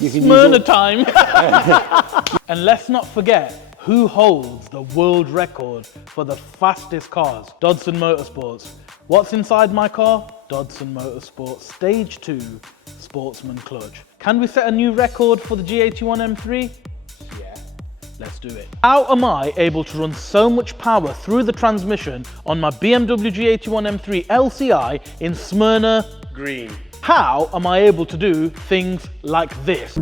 Smyrna time! And let's not forget who holds the world record for the fastest cars, Dodson Motorsports. What's inside my car? Dodson Motorsport Stage 2 Sportsman Clutch. Can we set a new record for the G81 M3? Yeah, let's do it. How am I able to run so much power through the transmission on my BMW G81 M3 LCI in Smyrna green? How am I able to do things like this?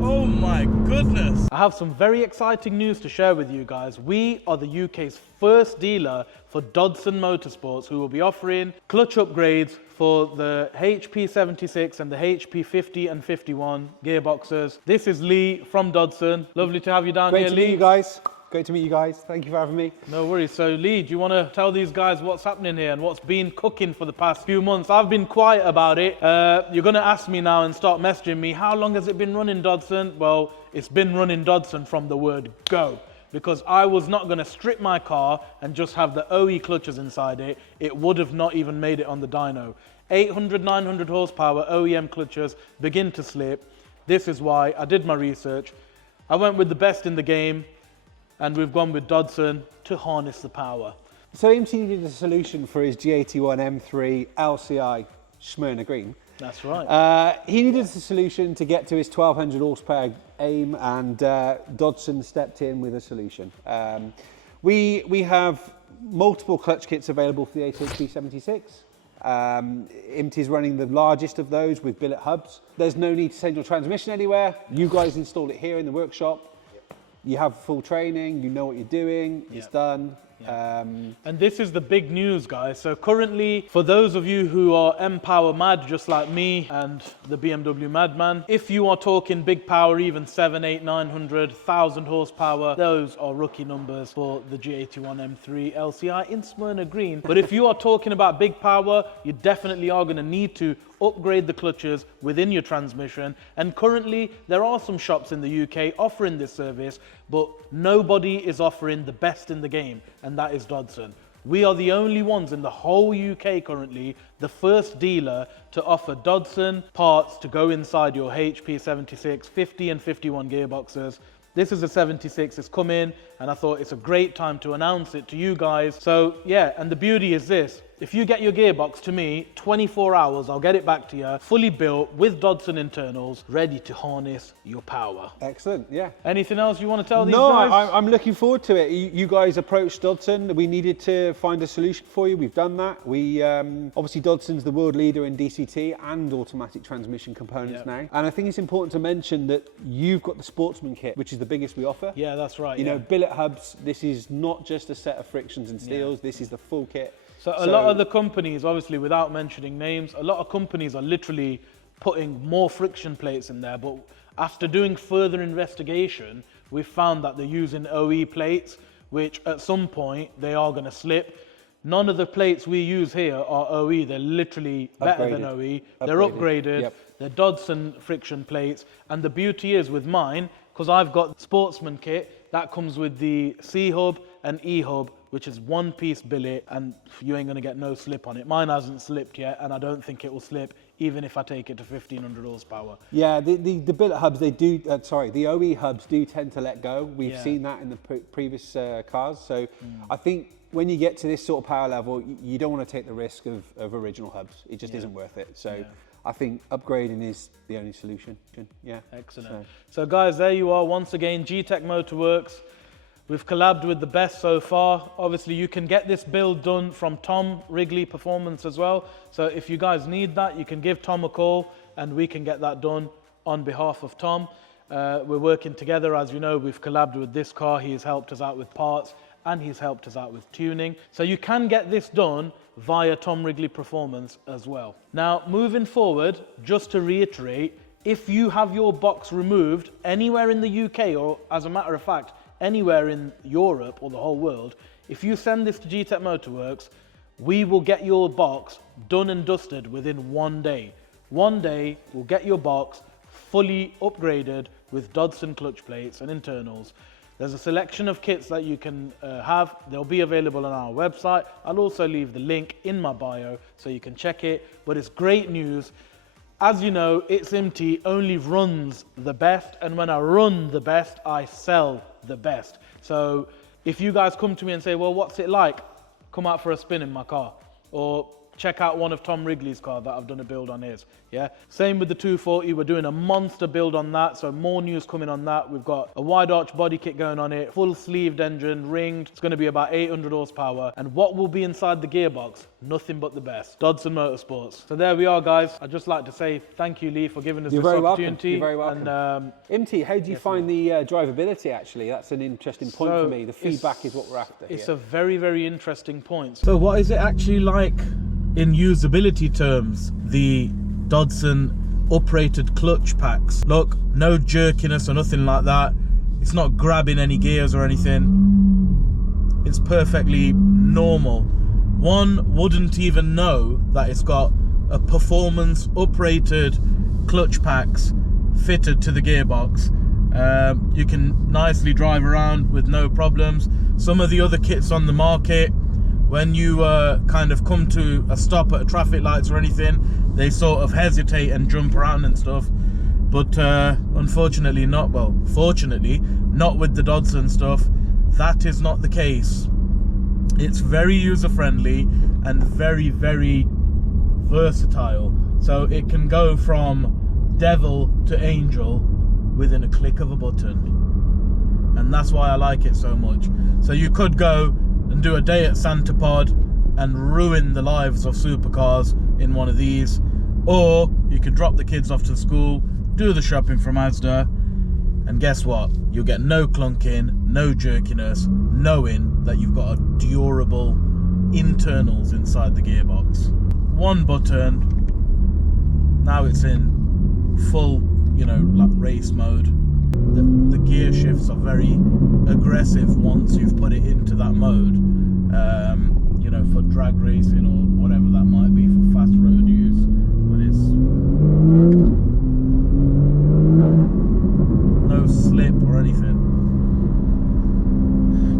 Oh my goodness! I have some very exciting news to share with you guys. We are the UK's first dealer for Dodson Motorsports, who will be offering clutch upgrades for the HP 76 and the HP 50 and 51 gearboxes. This is Lee from Dodson. Lovely to have you down here, Lee. Great to meet you guys. Great to meet you guys. Thank you for having me. No worries. So Lee, do you want to tell these guys what's happening here and what's been cooking for the past few months? I've been quiet about it. You're going to ask me now and start messaging me, how long has it been running Dodson? Well, it's been running Dodson from the word go, because I was not going to strip my car and just have the OE clutches inside it. It would have not even made it on the dyno. 800, 900 horsepower OEM clutches begin to slip. This is why I did my research. I went with the best in the game, and we've gone with Dodson to harness the power. So AMT needed a solution for his G81 M3 LCI Smyrna green. That's right. He needed a solution to get to his 1200 horsepower aim, and Dodson stepped in with a solution. We have multiple clutch kits available for the HP 76. IMT is running the largest of those with billet hubs. There's no need to send your transmission anywhere. You guys install it here in the workshop. You have full training, you know what you're doing, it's done. And this is the big news, guys. So currently, for those of you who are M-Power mad, just like me and the BMW Madman, if you are talking big power, even 7, 8, 900, 1000 horsepower, those are rookie numbers for the G81 M3 LCI in Smyrna green. But if you are talking about big power, you definitely are going to need to upgrade the clutches within your transmission. And currently, there are some shops in the UK offering this service, but nobody is offering the best in the game, and that is Dodson. We are the only ones in the whole UK currently, the first dealer to offer Dodson parts to go inside your HP 76, 50 and 51 gearboxes. This is a 76, it's come in, and I thought it's a great time to announce it to you guys. So yeah, and the beauty is this, if you get your gearbox to me, 24 hours, I'll get it back to you, fully built with Dodson internals, ready to harness your power. Excellent, yeah. Anything else you want to tell these guys? No, I'm looking forward to it. You guys approached Dodson. We needed to find a solution for you. We've done that. We obviously Dodson's the world leader in DCT and automatic transmission components now. And I think it's important to mention that you've got the Sportsman kit, which is the biggest we offer. Yeah, that's right. You know, billet hubs. This is not just a set of frictions and steels. This is the full kit. So a lot of the companies, obviously without mentioning names, a lot of companies are literally putting more friction plates in there, but after doing further investigation, we found that they're using OE plates, which at some point they are going to slip. None of the plates we use here are OE, they're literally better than OE. They're upgraded, they're Dodson friction plates, and the beauty is with mine, because I've got Sportsman kit, that comes with the C-hub and E-hub, which is one piece billet, and you ain't gonna get no slip on it. Mine hasn't slipped yet, and I don't think it will slip, even if I take it to 1500 horsepower. Yeah, the billet hubs, they do, the OE hubs do tend to let go. We've seen that in the previous cars. So I think when you get to this sort of power level, you don't want to take the risk of original hubs. It just isn't worth it. So I think upgrading is the only solution. Yeah. Excellent. So guys, there you are once again, Gtech Motorworks. We've collabed with the best so far. Obviously, you can get this build done from Tom Wrigley Performance as well. So if you guys need that, you can give Tom a call and we can get that done on behalf of Tom. We're working together. As you know, we've collabed with this car. He's helped us out with parts and he's helped us out with tuning. So you can get this done via Tom Wrigley Performance as well. Now, moving forward, just to reiterate, if you have your box removed anywhere in the UK, or as a matter of fact, anywhere in Europe or the whole world, if you send this to Gtech Motorworks, we will get your box done and dusted within 1 day. 1 day, we'll get your box fully upgraded with Dodson clutch plates and internals. There's a selection of kits that you can have. They'll be available on our website. I'll also leave the link in my bio so you can check it. But it's great news. As you know, It's MT only runs the best, and when I run the best, I sell the best. So if you guys come to me and say, well, what's it like? Come out for a spin in my car, or check out one of Tom Wrigley's car that I've done a build on his. Yeah. Same with the 240. We're doing a monster build on that. So more news coming on that. We've got a wide arch body kit going on it, full sleeved engine, ringed. It's going to be about 800 horsepower. And what will be inside the gearbox? Nothing but the best. Dodson Motorsports. So there we are, guys. I'd just like to say thank you, Lee, for giving us this opportunity. You're very welcome. And, MT, how do you find the drivability, actually? That's an interesting point for me. The feedback is what we're after. It's a very, very interesting point. So what is it actually like in usability terms? The Dodson uprated clutch packs. Look, no jerkiness or nothing like that. It's not grabbing any gears or anything. It's perfectly normal. One wouldn't even know that it's got a performance uprated clutch packs fitted to the gearbox. You can nicely drive around with no problems. Some of the other kits on the market, when you kind of come to a stop at a traffic lights or anything, they sort of hesitate and jump around and stuff. But unfortunately not, well, fortunately, not with the Dodson stuff. That is not the case. It's very user-friendly and very, very versatile. So it can go from devil to angel within a click of a button. And that's why I like it so much. So you could go and do a day at Santa Pod and ruin the lives of supercars in one of these, or you could drop the kids off to school, do the shopping from Asda, and guess what? You'll get no clunking, no jerkiness, knowing that you've got a durable internals inside the gearbox. One button, now it's in full, you know, like race mode. The gear shifts are very aggressive once you've put it into that mode, you know, for drag racing or whatever that might be for fast road use. But it's no slip or anything.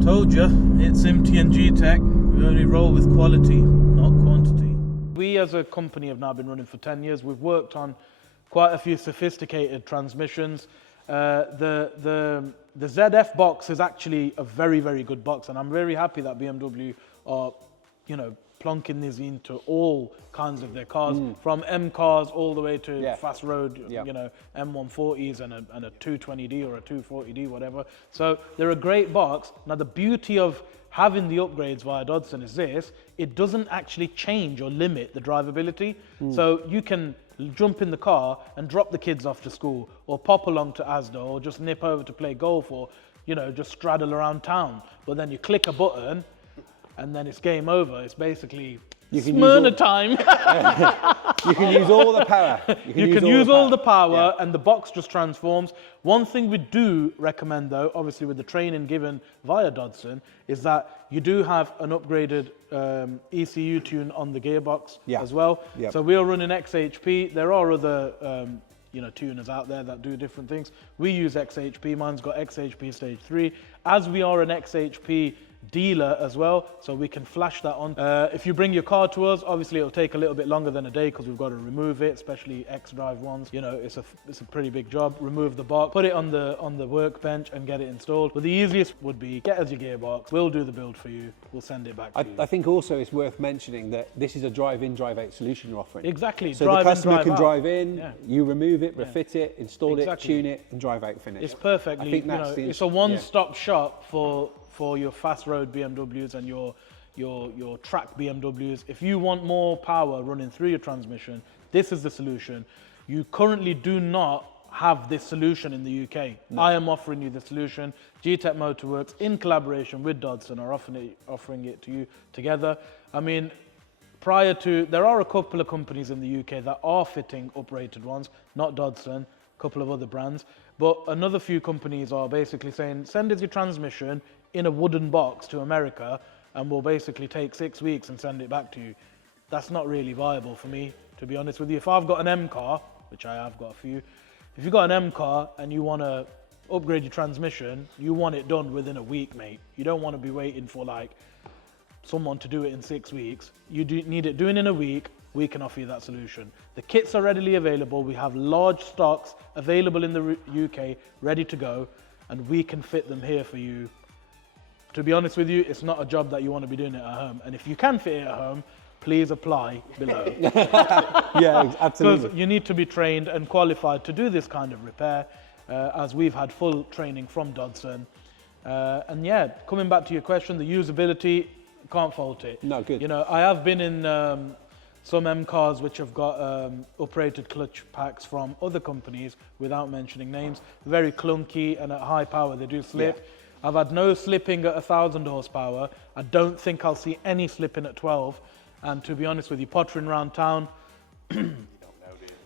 Told you, It's MT and Gtech. We only roll with quality, not quantity. We as a company have now been running for 10 years. We've worked on quite a few sophisticated transmissions. The ZF box is actually a very, very good box, and I'm very happy that BMW are, you know, plonking these into all kinds of their cars, from M cars all the way to fast road, you know, M140s and a 220D or a 240D, whatever. So they're a great box. Now the beauty of having the upgrades via Dodson is this: it doesn't actually change or limit the drivability. So you can jump in the car and drop the kids off to school, or pop along to Asda, or just nip over to play golf, or, you know, just straddle around town. But then you click a button and then it's game over. It's basically Smyrna time. You can use all the power. You can use all the power, and the box just transforms. One thing we do recommend, though, obviously with the training given via Dodson, is that you do have an upgraded ECU tune on the gearbox as well. So we are running XHP. There are other you know, tuners out there that do different things. We use XHP. Mine's got XHP Stage 3. As we are an XHP dealer as well, so we can flash that on. If you bring your car to us, obviously it'll take a little bit longer than a day because we've got to remove it, especially X-Drive ones. You know, it's a pretty big job. Remove the box, put it on the workbench and get it installed. But the easiest would be get us your gearbox, we'll do the build for you, we'll send it back to you. I think also it's worth mentioning that this is a drive-in, drive-out solution you're offering. Exactly. So the customer can drive in, you remove it, refit it, install it, tune it, and drive out finish. It's perfectly, you know, it's a one-stop shop for your fast road BMWs and your track BMWs. If you want more power running through your transmission, this is the solution. You currently do not have this solution in the UK. No. I am offering you the solution. Gtech Motorworks, in collaboration with Dodson, are offering it to you together. I mean, prior to, there are a couple of companies in the UK that are fitting uprated ones, not Dodson, a couple of other brands, but another few companies are basically saying, send us your transmission in a wooden box to America, and we'll basically take 6 weeks and send it back to you. That's not really viable for me, to be honest with you. If I've got an M car, which I have got a few, if you've got an M car and you want to upgrade your transmission, you want it done within a week, mate. You don't want to be waiting for like someone to do it in 6 weeks. You need it doing in a week. We can offer you that solution. The kits are readily available. We have large stocks available in the UK, ready to go, and we can fit them here for you. To be honest with you, it's not a job that you want to be doing it at home. And if you can fit it at home, please apply below. Yeah, absolutely. Because you need to be trained and qualified to do this kind of repair, as we've had full training from Dodson. And yeah, coming back to your question, the usability, can't fault it. No, good. You know, I have been in some M cars which have got operated clutch packs from other companies, without mentioning names, very clunky, and at high power they do slip. Yeah. I've had no slipping at 1,000 horsepower. I don't think I'll see any slipping at 12. And to be honest with you, pottering around town,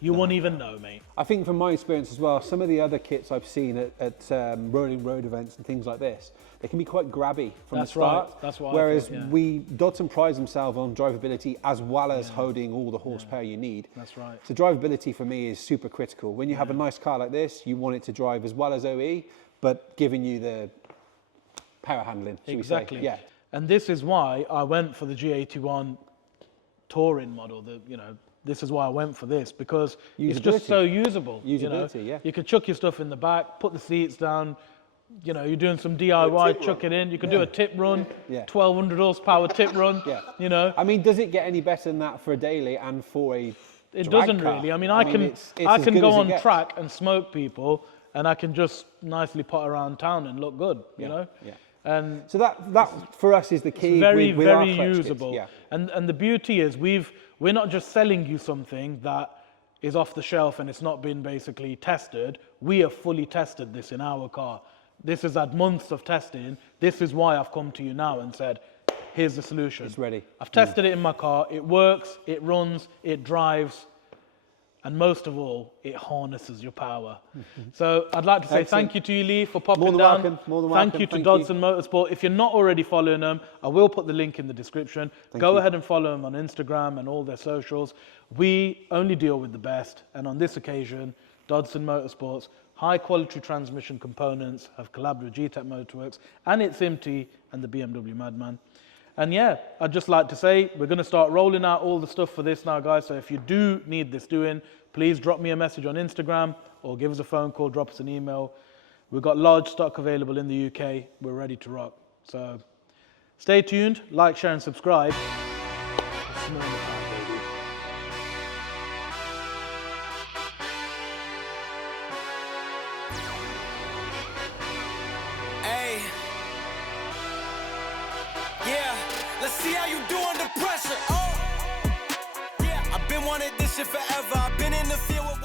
you won't even know, mate. I think from my experience as well, some of the other kits I've seen at rolling road events and things like this, they can be quite grabby from the start. Right. That's what Whereas I thought, yeah. Dodson prides themselves on drivability as well as holding all the horsepower you need. That's right. So drivability for me is super critical. When you have a nice car like this, you want it to drive as well as OE, but giving you the power handling, should Exactly. we say. Yeah. And this is why I went for the G81 touring model. This is why I went for this, because it's just so usable. Usability, yeah. You can chuck your stuff in the back, put the seats down. You know, you're doing some DIY, chuck it in. You can do a tip run, 1,200 horsepower tip run. Yeah. You know, I mean, does it get any better than that for a daily and for a it drag doesn't car? really. I mean, I can it's as good go as it on gets. track and smoke people, and I can just nicely pot around town and look good. You know. Yeah. And So that for us is the key. very, with our very clutch kits. usable. Yeah. And the beauty is we're not just selling you something that is off the shelf and it's not been basically tested. We have fully tested this in our car. This has had months of testing. This is why I've come to you now and said, here's the solution. It's ready. I've tested it in my car. It works, it runs, it drives, and most of all, it harnesses your power. So I'd like to say thank you to you, Lee, for popping More than down. welcome, more than Thank welcome. you to Thank Dodson Motorsport. If you're not already following them, I will put the link in the description. Go ahead and follow them on Instagram and all their socials. We only deal with the best, and on this occasion, Dodson Motorsport's high-quality transmission components have collabed with Gtech Motorworks and its IMT and the BMW Madman. And yeah, I'd just like to say, we're going to start rolling out all the stuff for this now, guys. So if you do need this doing, please drop me a message on Instagram or give us a phone call, drop us an email. We've got large stock available in the UK. We're ready to rock. So stay tuned, like, share, and subscribe. It's small time, baby. Hey. Yeah, let's see how you do under pressure. Oh. Yeah, I've been wanting this shit forever. I've been in the field with